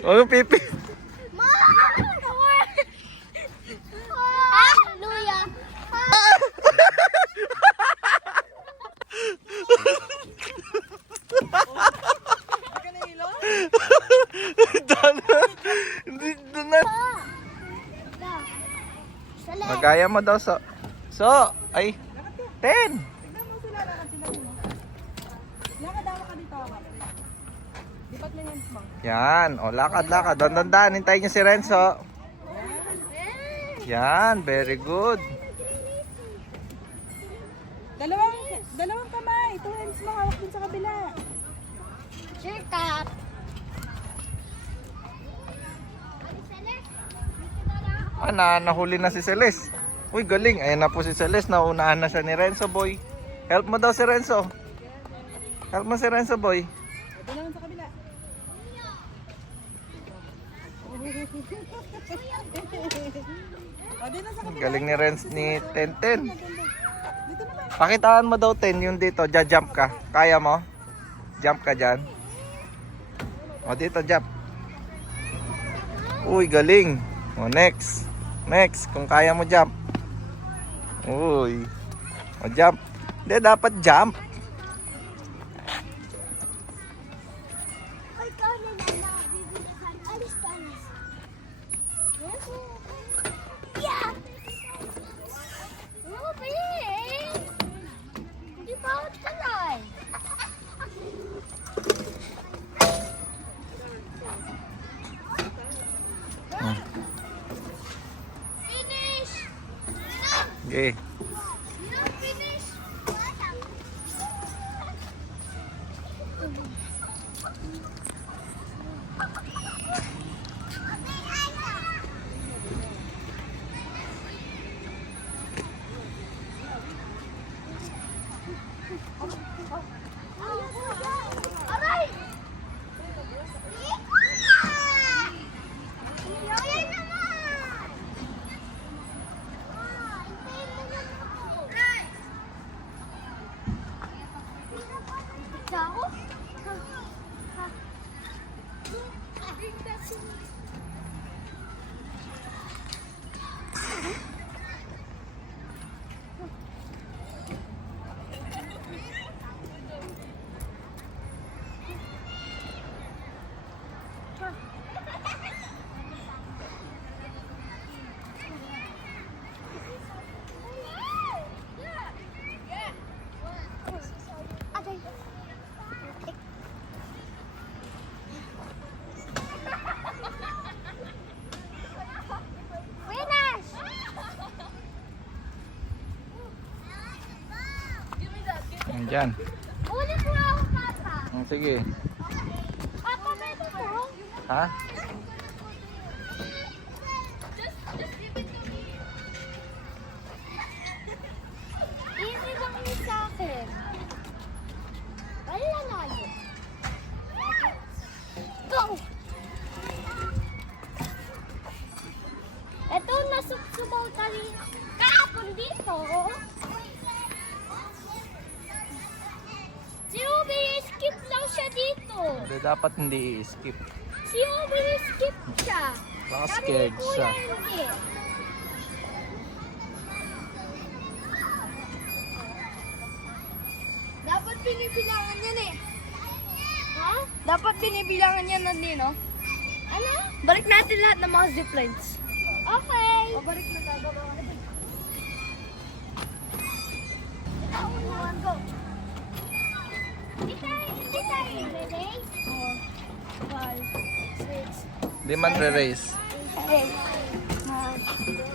Oh, pipi. Hallelujah. Hindi na. Magaya mo daw so. So, ay 10. Tignan mo sila, lakad sila mo. Lakad daw ka dito. Lipat mo yan mo. Yan, o lakad. Dandan, hintayin niyo si Renzo. Yan, very good. Dalawang kamay. 2 hands mo, hawak din sa kabila. Sure cut. Nahuli na si Celeste. Uy, galing. Ayan na po si Celeste. Naunahan na siya ni Renzo, boy. Help mo daw si Renzo. Help mo si Renzo, boy. Ito naman sa kabila. O, dito sa kabila. Galing ni Renzo ni 10-10. Dito naman. Pakitaan mo daw 10 yung dito. Jump ka. Kaya mo? Jump ka dyan. O, dito, jump. Uy, galing. O, next. Next. Kung kaya mo jump. Uy. O, jump. Hindi, dapat jump. Yeah. Ruby. Di ba ako talay? Finish. Okay. Finish. Aray! Ayan naman! Ako? Finish! Andyan. Uli po ako, Papa. Sige. Papa, meron mo? Ha? Just give it to me. Easy lang yun sa akin. Wala na yun. Go! Ito, nasubsubaw tali kahapon dito. Si Ruby, skip lang siya dito. Hindi, dapat hindi i-skip. Si Ruby, skip siya. Baka Sabi scared ni Kuya siya. hindi. Dapat binibilangan yan eh. Ha? Dapat binibilangan yan nandito, no? Ano? Balik natin lahat ng mga ziplines. Okay. Balik na gagawa ka na. Ikaw unahan, go. Hindi tayo re-race. 5, 6, Hindi man re-race. 8, 9,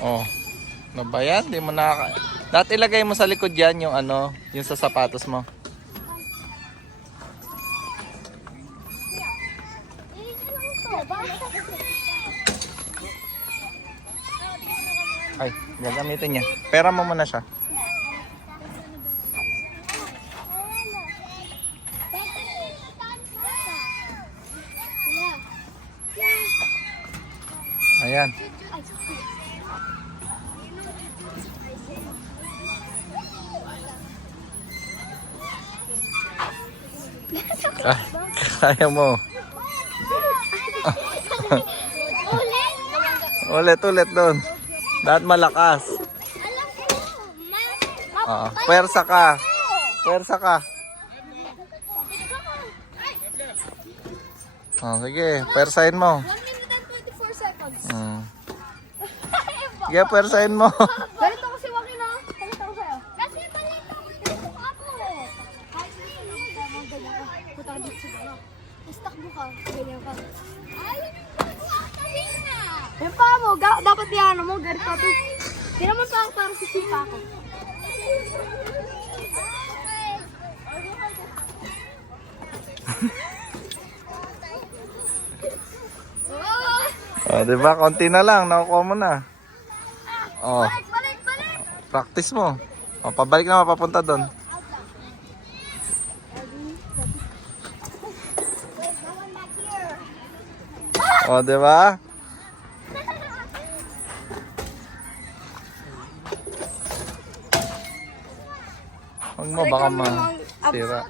Oh. Ano ba yan? Di mo nakaka... Dati ilagay mo sa likod yan yung ano, yung sa sapatos mo. Ay, gagamitin niya. Pera mo muna siya. Ayan. Ay, kaya mo. Ulit doon. Dapat malakas. Pwersa ka. Pwersa ka. Oh, sige, pwersahin mo. 1 minute and 24 seconds. Sige, pwersahin mo. Ganito ko si Joaquin, ha? Ganito ko sa'yo. Kasi balito ko dito ako. Kahit hindi ka ganyan ka. Punta ka dito sa gano'n. Tapos takbo ka. Ganyan ka. Ay, sabihin na. Yung paa mo, dapat ano mo, ganito ito. Hindi naman parang sisipa ako. Oh, di ba? Konti na lang, nakukuha mo na. Oh, Balik! practice mo. Oh, pabalik na mapapunta doon. Oh, di ba? Huwag mo, baka masira.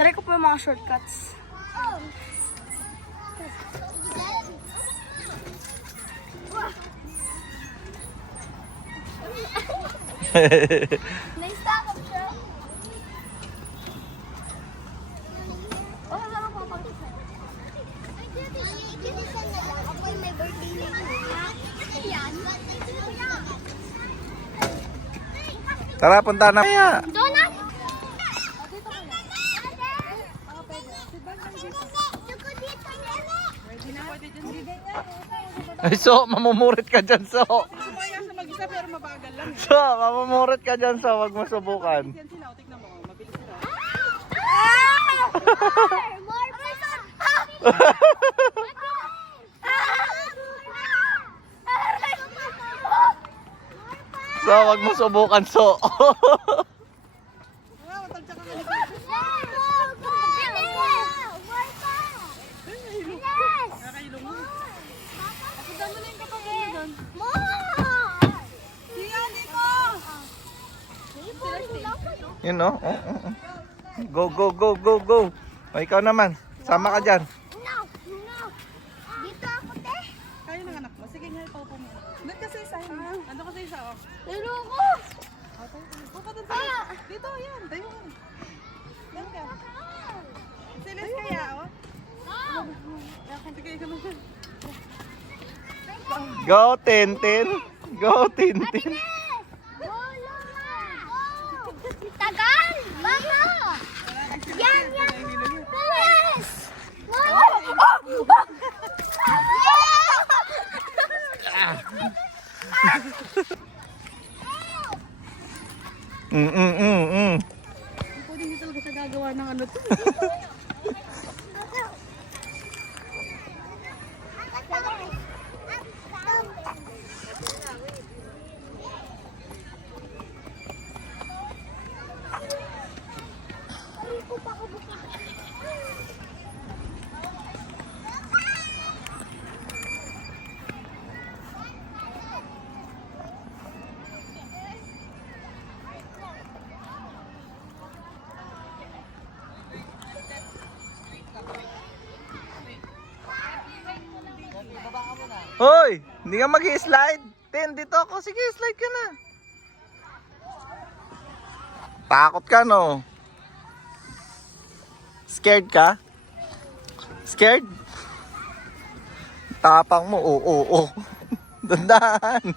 Try ko po yung mga shortcuts. Na-stuck up siya. Oh, wala ko pa. Ako ay may birthday na yan. Tara, punta na. Kaya. Donut! Ay, so, mamumurit ka dyan, so. Sumaya sa mag-isa pero mabagal lang. So, mamumurit ka dyan, so. Wag mo subukan. Yan sila, o tignan mo, mabilis sila. More person! So, wag mo subukan, so. Wow, matagtsa ka nga. Nakakailong mo. Punta mo na yung kapatid mo doon. Siya, dito! Yun, no? Go, go, go, go, go. O, ikaw naman. Sama ka dyan. Dito ako, te. Kaya ng anak mo. Sige nga, paupo mo. Doon ka sa isa. Ando ka sa isa, oh. Pero ako. Pupa doon sa dito, yan. Tayo ka. Doon ka. Silis kaya, oh. Sige, ikaw naman. Go, Tintin. Go, Tintin. Tagal! Mama! Yan! Yes! Pwede hindi talaga siya gagawa ng ano to. Hoy, hindi ka mag-i-slide. Tin, dito ako. Sige, slide ka na. Takot ka, no? Scared ka? Scared? Tapang mo. Oo. Dandahan.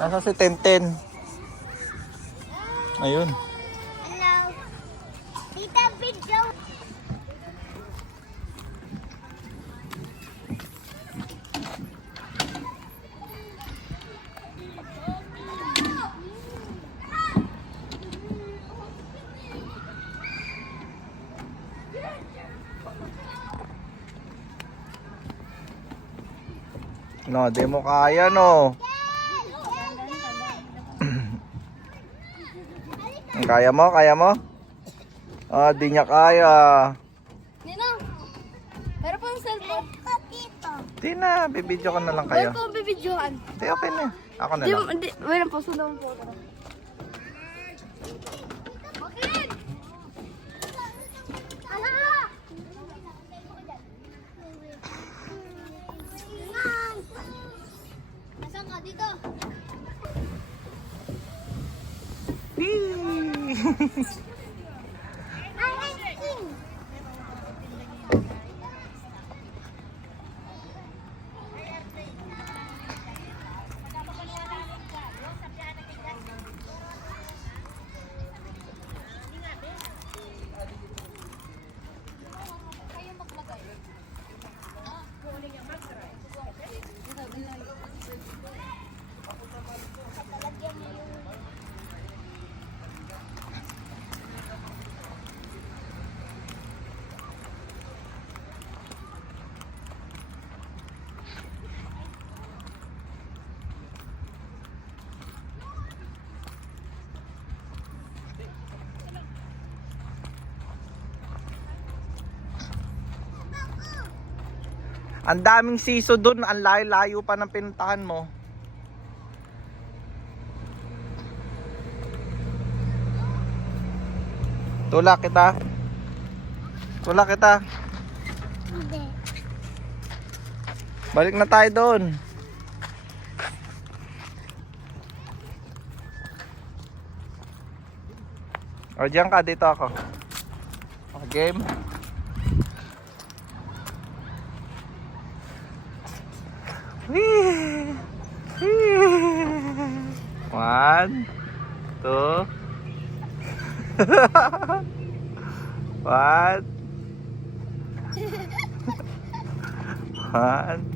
Nasa si Tenten. Ayun. Hello. Tita, video. No, di mo kaya no. Kaya mo? Kaya mo? Ah, di niya kaya. Nino, meron po yung cellphone. Dito. Di na, bibidyo ka na lang kayo. Meron po bibidyohan. Di, okay na. Ako na lang. Meron po, sundan po. Okay. Ala! Nasaan ka dito? Ang daming siso dun, ang layo-layo pa ng pinuntahan mo. Tulak kita. Tulak kita. Hindi. Balik na tayo doon. O, diyan ka, dito ako. O, game. Whee! Whee! 1, 2. 1. 1.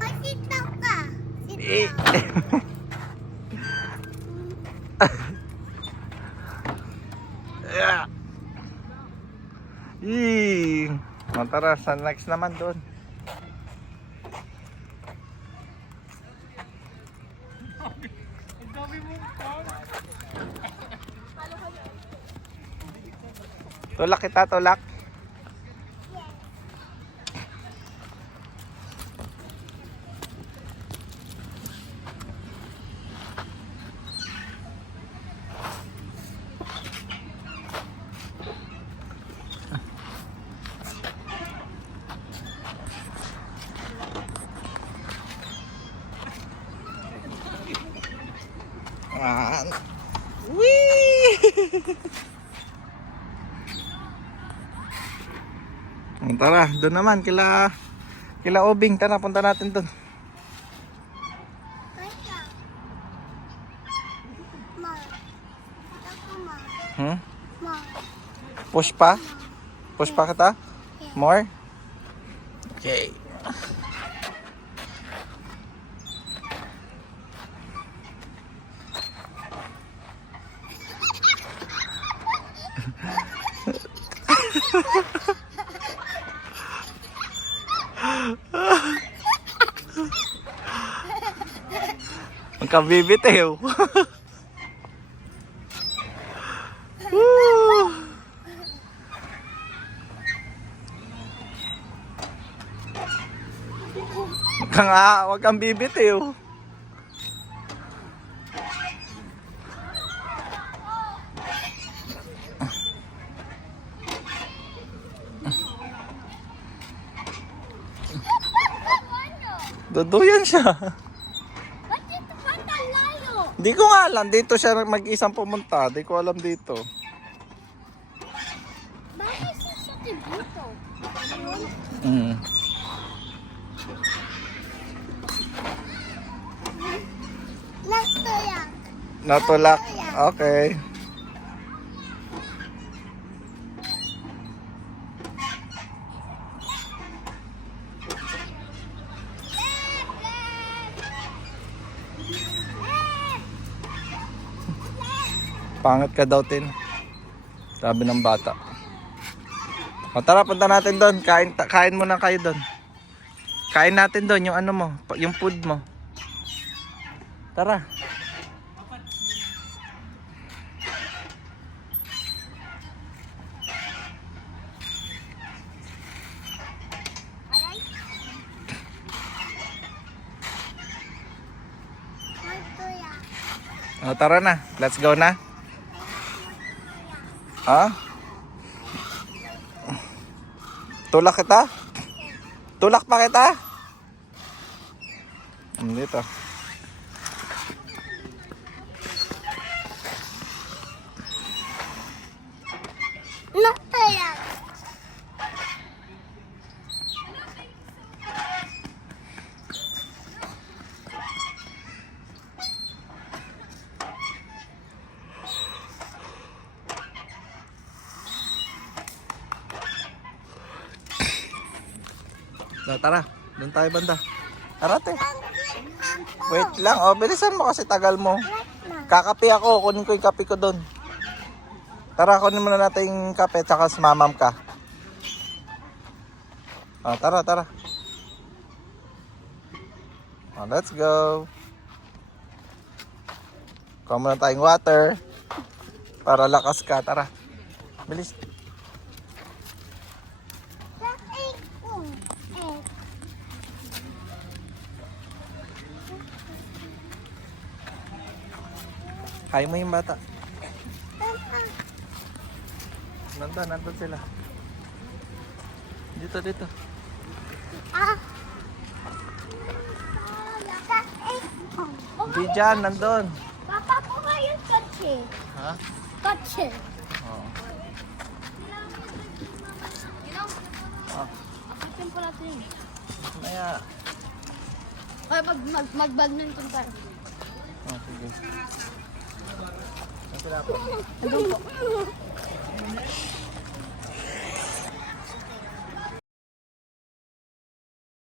Pasito ka. Eh. Yeah. Yee. Tara, sa next naman doon. Tulak kita, tulak. Whee! Tara, doon naman kila Obing, tara punta natin doon. Ma. Hmm? Ma. Push pa? Push pa kita? More? Okay. Magkabibitew. Woo! Wag kang bibitew. Duduyan siya. Ba't dito pa layo? Di ko nga alam. Dito siya mag-isang pumunta. Di ko alam dito. Bakit siya dito? Mm. Natulak. Natulak. Okay. Pangit ka daw, Tin. Sabi ng bata. O tara, punta natin doon. Kain muna kayo doon. Kain natin doon yung ano mo, yung food mo. Tara. O tara na, let's go na. Ha? Tulak kita? Tulak pa kita? Dito. Nakaya. Tara, doon tayo banda. Tara, te. Wait lang, oh, bilisan mo kasi tagal mo. Kakape ako, kunin ko yung kape ko doon. Tara, kunin muna natin yung kape, tsaka sumamam ka. Oh, tara, tara. Oh, let's go. Kuha muna tayong water. Para lakas ka, tara. Bilis. Hay mo yung bata. Nandun sila. Dito, dito. Hindi dyan, nandun. Papa ko nga yung kotse. Ha? Kotse. Oo. Ah, Akitin po natin. maya. Ay, mag-badminton tayo. Oh, sige. Saan sila po? Andun po.